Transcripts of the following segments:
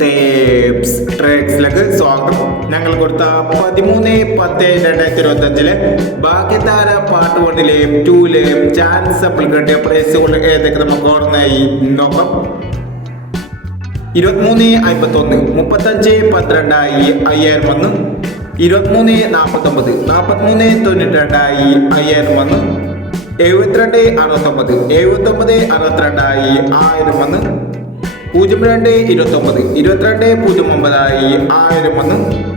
Tapes ട്രേക്സിലേക്ക് സ്വാഗതം. ഞങ്ങൾ കൊടുത്ത പതിമൂന്ന് പത്ത് രണ്ടായിരത്തി ഇരുപത്തി അഞ്ചിലെ ഭാഗ്യതാര പാട്ട് വണ്ണിലെയും ടൂലെയും ചാൻസ് കിട്ടിയ പ്രൈസുകൾ ഏതൊക്കെ നമുക്ക് ഓർമ്മയായി? നോക്കാം. ഇരുപത്തിമൂന്ന് അമ്പത്തൊന്ന് മുപ്പത്തഞ്ച് പന്ത്രണ്ടായി അയ്യായിരം ഒന്ന് ഇരുപത്തിമൂന്ന് നാൽപ്പത്തൊമ്പത് നാൽപ്പത്തിമൂന്ന് തൊണ്ണൂറ്റി രണ്ടായി അയ്യായിരം ഒന്ന് എഴുപത്തിരണ്ട് അറുപത്തൊമ്പത് എഴുപത്തൊമ്പത് അറുപത്തിരണ്ടായി ആയിരം ഒന്ന് പൂജ്യം രണ്ട് ഇരുപത്തൊമ്പത്. ഇരുപത്തിരണ്ട് പൂജ്യം ഒമ്പതായി ആയിരം ഒന്ന്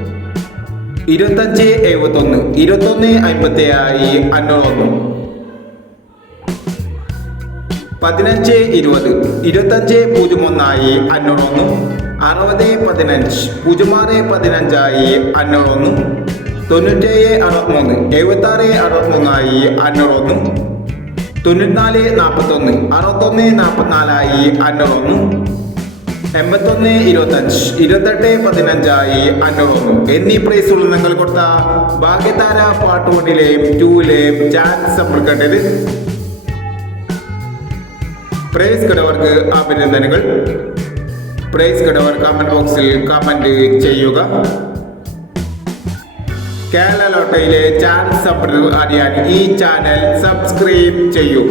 ഇരുപത്തഞ്ച് എഴുപത്തൊന്ന്. ഇരുപത്തൊന്ന് അമ്പത്തി ആയി അഞ്ഞൂറൊന്ന്. പതിനഞ്ച് ഇരുപത്. ഇരുപത്തഞ്ച് പൂജ്യം ഒന്നായി അഞ്ഞൂറൊന്ന്. അറുപത് പതിനഞ്ച്. പൂജ്യം ആറ് പതിനഞ്ചായി അഞ്ഞൂറൊന്ന്. തൊണ്ണൂറ്റേഴ് അറുപത്തിമൂന്ന്. എഴുപത്തി ആറ് അറുപത്തിമൂന്നായി അഞ്ഞൂറൊന്ന്. തൊണ്ണൂറ്റിനാല് നാൽപ്പത്തൊന്ന് അറുപത്തൊന്ന് നാൽപ്പത്തിനാലായി അഞ്ഞൂറൊന്ന്. എൺപത്തൊന്ന് ഇരുപത്തഞ്ച് ഇരുപത്തെട്ട് പതിനഞ്ചായി അനുഭവം എന്നീ പ്രൈസുകൾ നിങ്ങൾ കൊടുത്ത ഭാഗ്യതാര പാർട്ട് വണ്ണിലെയും ടൂവിലെയും ചാൻസ് നമ്മൾ കണ്ടത്. പ്രൈസ് കിടവർക്ക് അഭിനന്ദനങ്ങൾ. പ്രൈസ് കടവർ കമന്റ് ബോക്സിൽ കമന്റ് ചെയ്യുക. കേരള ലോട്ടയിലെ ചാൻസ് അറിയാൻ ഈ ചാനൽ സബ്സ്ക്രൈബ് ചെയ്യൂ.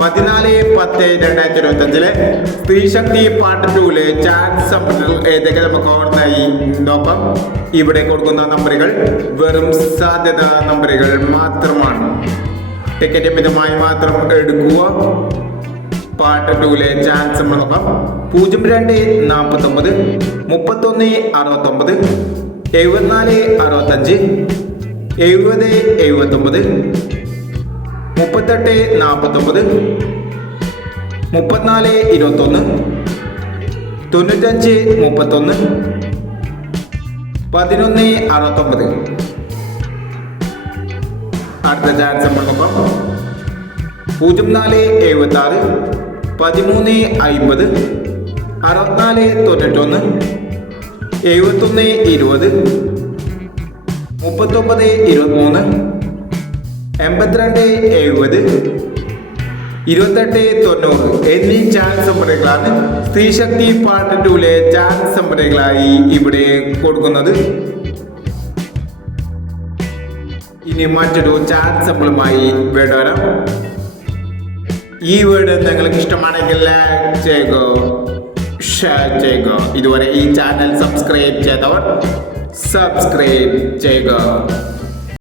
പതിനാല് പത്ത് രണ്ടായിരത്തി ഇരുപത്തി അഞ്ചിലെ സ്ത്രീശക്തി പാർട്ട് ടൂൽ ചാൻസ് ഏതൊക്കെ നമുക്ക് ഓർമ്മയായി? ഒപ്പം ഇവിടെ കൊടുക്കുന്ന നമ്പറുകൾ വെറും സാധ്യത നമ്പറുകൾ മാത്രമാണ്. ടിക്കറ്റ് മിതമായി മാത്രം എടുക്കുക. പാർട്ട് ടൂലെ ചാൻസ് നോക്കാം. പൂജ്യം രണ്ട് നാൽപ്പത്തൊമ്പത് മുപ്പത്തൊന്ന് അറുപത്തൊമ്പത് എഴുപത്തിനാല് അറുപത്തഞ്ച് എഴുപത് എഴുപത്തൊമ്പത് മുപ്പത്തെട്ട് നാൽപ്പത്തൊമ്പത് മുപ്പത്തിനാല് ഇരുപത്തൊന്ന്. തൊണ്ണൂറ്റഞ്ച് മുപ്പത്തൊന്ന്. പതിനൊന്ന് അറുപത്തൊമ്പത്. അടുത്ത ചാൻസ് നമ്മൾ നോക്കാം പൂജ്യം നാല് എഴുപത്തി ആറ് പതിമൂന്ന് അയിമ്പത്. അറുപത്തിനാല് തൊണ്ണൂറ്റൊന്ന്. എഴുപത്തൊന്ന് ഇരുപത്. മുപ്പത്തൊമ്പത് ഇരുപത്തിമൂന്ന്. എൺപത്തിരണ്ട് എഴുപത് ഇരുപത്തെട്ട് തൊണ്ണൂറ് എന്നീ ചാൻസ് സ്ത്രീ ശക്തി പാർട്ട് ടൂലെ ചാനൽ നമ്പറുകളായി ഇവിടെ കൊടുക്കുന്നത്. ഇനി മറ്റൊരു ചാനൽ നമ്പറുമായി വീട് വരാം. ഈ വീഡിയോ നിങ്ങൾക്ക് ഇഷ്ടമാണെങ്കിൽ ലൈക്ക് ചെയ്യുക ഷെയർ ചെയ്യുക. ഇതുവരെ ഈ ചാനൽ സബ്സ്ക്രൈബ് ചെയ്തവർ സബ്സ്ക്രൈബ് ചെയ്യുക.